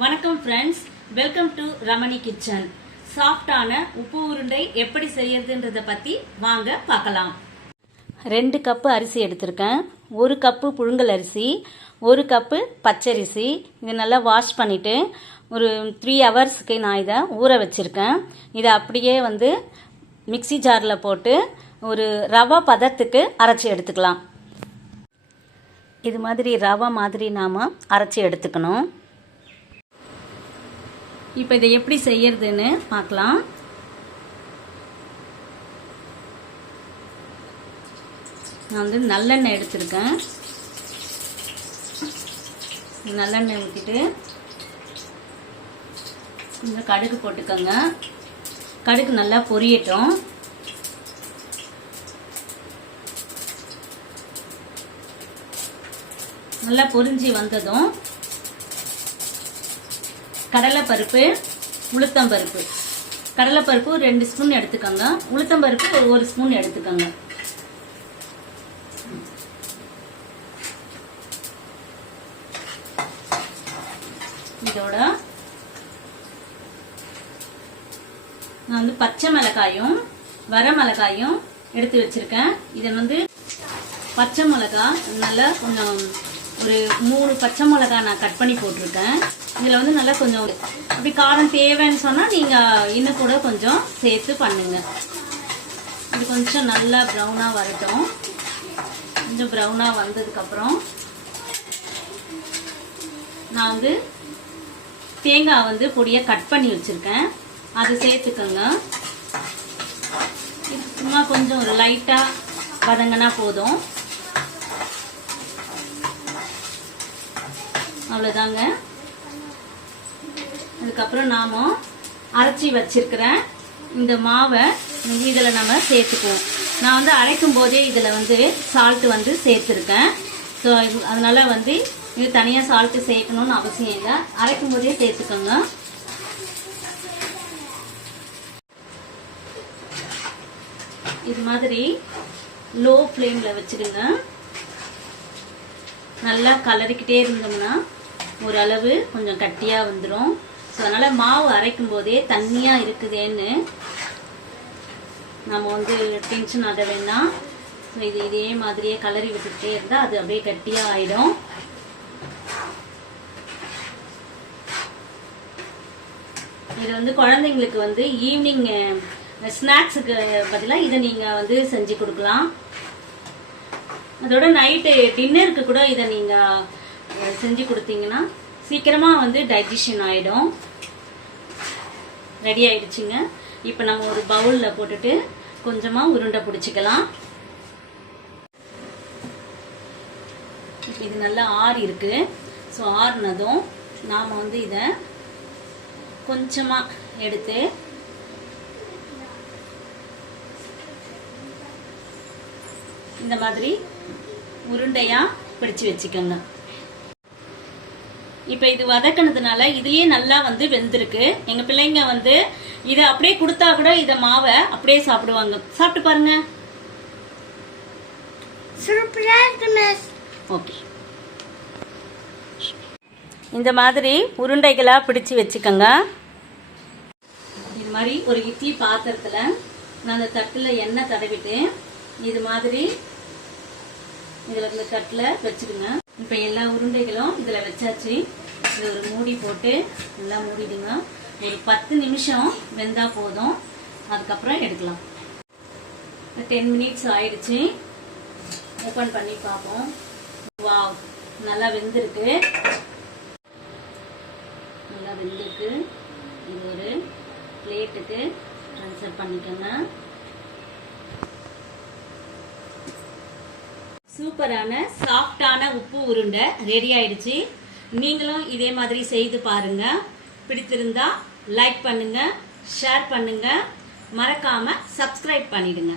வணக்கம் friends, welcome to Ramani kitchen. சாஃப்டான உப்பு உருண்டை எப்படி செய்யறதுன்றத பற்றி வாங்க பார்க்கலாம். 2 கப்பு அரிசி எடுத்திருக்கேன். 1 கப்பு புழுங்கல் அரிசி, 1 கப்பு பச்சரிசி. இதை நல்லா வாஷ் பண்ணிவிட்டு ஒரு 3 ஹவர்ஸ்க்கு நான் இதை ஊற வச்சுருக்கேன். இதை அப்படியே மிக்சி ஜாரில் போட்டு ஒரு ரவை பதத்துக்கு அரைச்சி எடுத்துக்கலாம். இது மாதிரி ரவை மாதிரி நாம் அரைச்சி எடுத்துக்கணும். இப்போ இதை எப்படி செய்யறதுன்னு பார்க்கலாம். நான் நல்லெண்ணெய் எடுத்திருக்கேன். நல்லெண்ணெய் ஊற்றிட்டு கொஞ்சம் கடுகு போட்டுக்கோங்க. கடுகு நல்லா பொரியட்டும். நல்லா பொரிஞ்சு வந்ததும் கடலைப்பருப்பு, உளுத்தம்பருப்பு. கடலைப்பருப்பு 2 ஸ்பூன் எடுத்துக்கோங்க. உளுத்தம்பருப்பு ஒரு 1 ஸ்பூன் எடுத்துக்கோங்க. இதோட நான் பச்சை மிளகாயும் வரமிளகாயும் எடுத்து வச்சிருக்கேன். இதை பச்சை மிளகாய் நல்லா கொஞ்சம் ஒரு 3 பச்சை மிளகாய் நான் கட் பண்ணி போட்டிருக்கேன். இதில் நல்லா கொஞ்சம் அப்படி காரம் தேவைன்னு சொன்னால் நீங்கள் இன்னும் கூட கொஞ்சம் சேர்த்து பண்ணுங்க. இது கொஞ்சம் நல்லா ப்ரௌனாக வரட்டும். கொஞ்சம் ப்ரௌனாக வந்ததுக்கப்புறம் நான் தேங்காய் பொடியை கட் பண்ணி வச்சுருக்கேன். அதை சேர்த்துக்கோங்க. இது சும்மா கொஞ்சம் ஒரு லைட்டாக வதங்கினா போதும். அவ்வளோதாங்க. அதுக்கப்புறம் நாம் அரைச்சி வச்சிருக்கிற இந்த மாவை இதில் நம்ம சேர்த்துக்குவோம். நான் அரைக்கும் போதே இதில் சால்ட்டு சேர்த்துருக்கேன். ஸோ அதனால் இது தனியாக சால்ட்டு சேர்க்கணும்னு அவசியம் இல்லை. அரைக்கும் போதே சேர்த்துக்கோங்க. இது மாதிரி லோ ஃப்ளேமில் வச்சுடுங்க. நல்லா கலரிக்கிட்டே இருந்தோம்னா ஓரளவு கொஞ்சம் கட்டியாக வந்துடும். ஸோ அதனால் மாவு அரைக்கும் போதே தண்ணியாக இருக்குதேன்னு நம்ம டென்ஷன் ஆக வேண்டாம். ஸோ இதே மாதிரியே கலரி விட்டுக்கிட்டே இருந்தால் அது அப்படியே கட்டியாக ஆயிடும். இது குழந்தைங்களுக்கு ஈவினிங் ஸ்நாக்ஸுக்கு பதிலாக இதை நீங்கள் செஞ்சு கொடுக்கலாம். அதோட நைட்டு டின்னருக்கு கூட இதை நீங்கள் செஞ்சு கொடுத்தீங்கன்னா சீக்கிரமாக டைஜஷன் ஆகிடும். ரெடி ஆயிடுச்சுங்க. இப்போ நம்ம ஒரு பவுலில் போட்டுட்டு கொஞ்சமாக உருண்டை பிடிச்சிக்கலாம். இப்போ இது நல்லா ஆறி இருக்கு. ஸோ ஆறுனதும் நாம் இதை கொஞ்சமாக எடுத்து இந்த மாதிரி உருண்டையா பிடிச்சு வச்சுக்கோங்க. இப்போ இது வதக்கினதுனால இதுலயே நல்லா வெந்திருக்கு. எங்க பிள்ளைங்க இதை அப்படியே கொடுத்தா கூட இதை மாவை அப்படியே சாப்பிடுவாங்க. சாப்பிட்டு பாருங்க. ஓகே, இந்த மாதிரி உருண்டைகளா பிடிச்சு வச்சுக்கோங்க. இது மாதிரி ஒரு இட்லி பாத்திரத்துல நான் அந்த தட்டுல எண்ணெய் தடவிட்டு இது மாதிரி இதில் தட்டில் வச்சுடுங்க. இப்போ எல்லா உருண்டைகளும் இதில் வச்சாச்சு. இதில் ஒரு மூடி போட்டு நல்லா மூடிடுங்க. ஒரு 10 நிமிஷம் வெந்தால் போதும். அதுக்கப்புறம் எடுக்கலாம். 10 மினிட்ஸ் ஆயிடுச்சு. ஓப்பன் பண்ணி பார்ப்போம். வாவ், நல்லா வெந்திருக்கு. நல்லா வெந்திருக்கு. இது ஒரு பிளேட்டுக்கு ட்ரான்ஸ்ஃபர் பண்ணிக்கோங்க. சூப்பரான சாஃப்டான உப்பு உருண்டை ரெடி ஆயிடுச்சு. நீங்களும் இதே மாதிரி செய்து பாருங்க. பிடித்திருந்தா லைக் பண்ணுங்க, ஷேர் பண்ணுங்க, மறக்காம சப்ஸ்கிரைப் பண்ணிடுங்க.